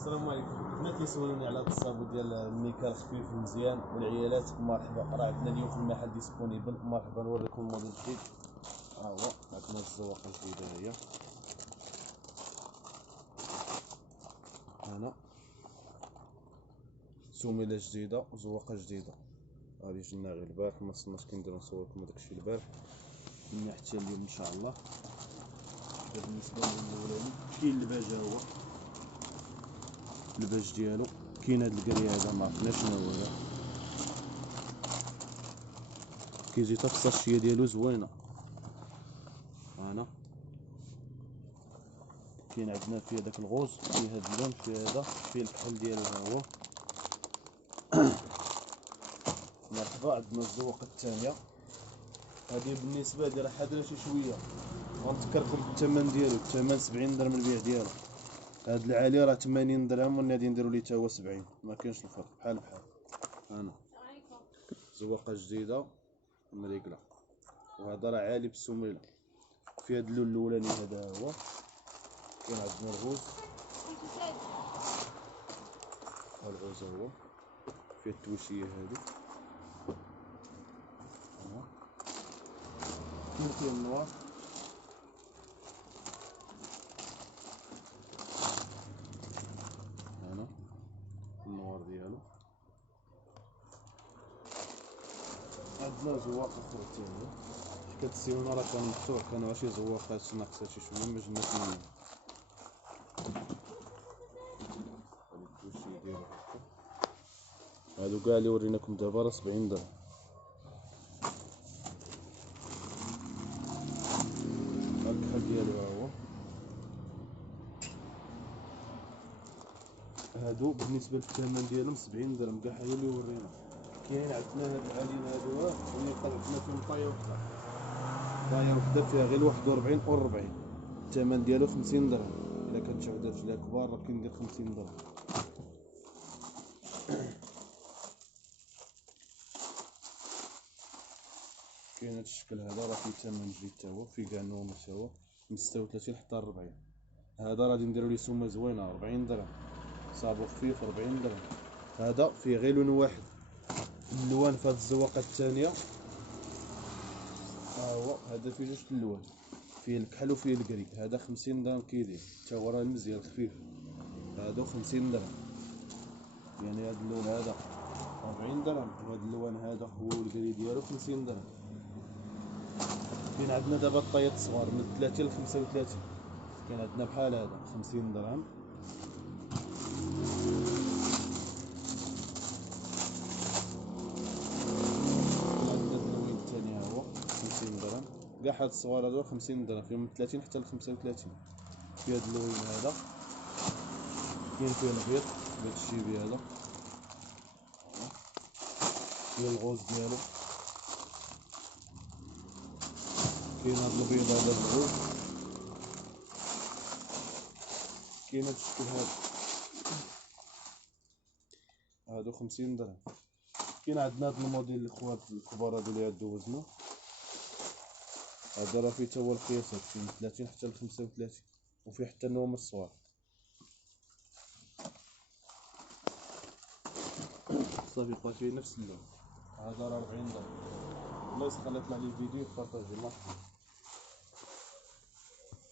السلام عليكم. البنات كيسولوني على هذا الصابون ديال الميكا الخفيف مزيان والعيالات. مرحبا، راه عندنا اليوم في المحل ديسبونيبل. مرحبا، نوريكم الموديل الجديد. ها هو عندنا الزواقه الجديده هي هنا، سوميله جديده وزواقه جديده. غادي جينا غير البارح، ما صرناش كنديرو نصوركم داكشي البارح، من حتى اليوم ان شاء الله. هذا بالنسبه للاولاني. كاين الباج، ها هو الباج ديالو. كاين هاد الكري هذا ما عرفناش شنو هو هذا، كيجي حتى الساشيه ديالو زوينه. هنا كاين عندنا فيه داك الغوز، فيه هاد اللون، فيه هذا، فيه الكحل ديالو ها هو. مرحبا. عندنا الزواقه الثانيه، هذه بالنسبه لي راه حاضره شي شويه. غنذكركم بالثمن ديالو، الثمن 70 درهم البيع ديالو. هاد العالي راه 80 درهم، والنادي نديرو ليه حتى هو 70، ما كاينش الفرق، بحال بحال. هنا زواقه جديده مريقله، وهذا راه عالي بالسميله. في هاد اللون الاولاني هذا هو. كاين عندنا الغوز، ها الغوز هو فيه التويشيه هادي. كاين فيه النوار، هنا النوار ديالو. عندنا زواقه اخرى حتى هي، كتسيونا راه كان مفتوح، كانوا شي زواقات ناقصه شي شويه ما جبناش منهم. التويشيه ديالو هكا. هادو كاع اللي وريناكم دابا راه 70 درهم. الكحل ديالو ها هو. هادو بالنسبه للثمن ديالهم 70 درهم كاع، هي اللي ورينا. كاين عندنا هاد العالين هادو، اللي يبقى عندنا فيهم طايه وحده. طايه وحده فيها غير 41 و 40، الثمن ديالو 50 درهم. الا كانت شي وحده رجلها كبار راه كندير 50 درهم. كاين هاد الشكل هذا راه فيه ثمن جديد حتى هو، فيه كاع النومات حتى هو من 36 حتى 40. هذا غادي نديرو ليه سومه زوينه 40 درهم، صابو خفيف 40 درهم. هذا فيه غير لون واحد. اللوان في هاد الزواقه الثانيه ها هو، هذا فيه جوج اللوان، فيه الكحل وفيه الكري. هذا 50 درهم كيدير حتى هو، راه مزيان خفيف. هادو 50 درهم، يعني هاد اللون هذا 40 درهم، وهاد اللون هذا هو الكري ديالو 50 درهم. كاين عندنا دابا الطايات الصغار من 30 ل 35، كاين عندنا بحال هذا 50 درهم. عندنا اللون الثاني ها هو 50 درهم. كاع هاد الصغار هادو 50 درهم، فيهم من 30 حتى ل 35. في هاد اللون هذا كاين فيه الابيض بهاد الشيبي هذا، فيه الغوز ديالو. كاين هاد الابيض هذا الغوز. كاين هاد الشكل هذا، هادو 50 درهم. كاين عندنا هاد الموديل الخوات الكبار هادو اللي دوزنا، هذا راه فيه تا هو القياسات، فيه من 30 حتى ل 35، وفيه حتى النوم الصغار. صافي بقى فيه نفس اللون. هذا راه 40 درهم. الله يسخر اللي طلع لي فيديو بارطاجي.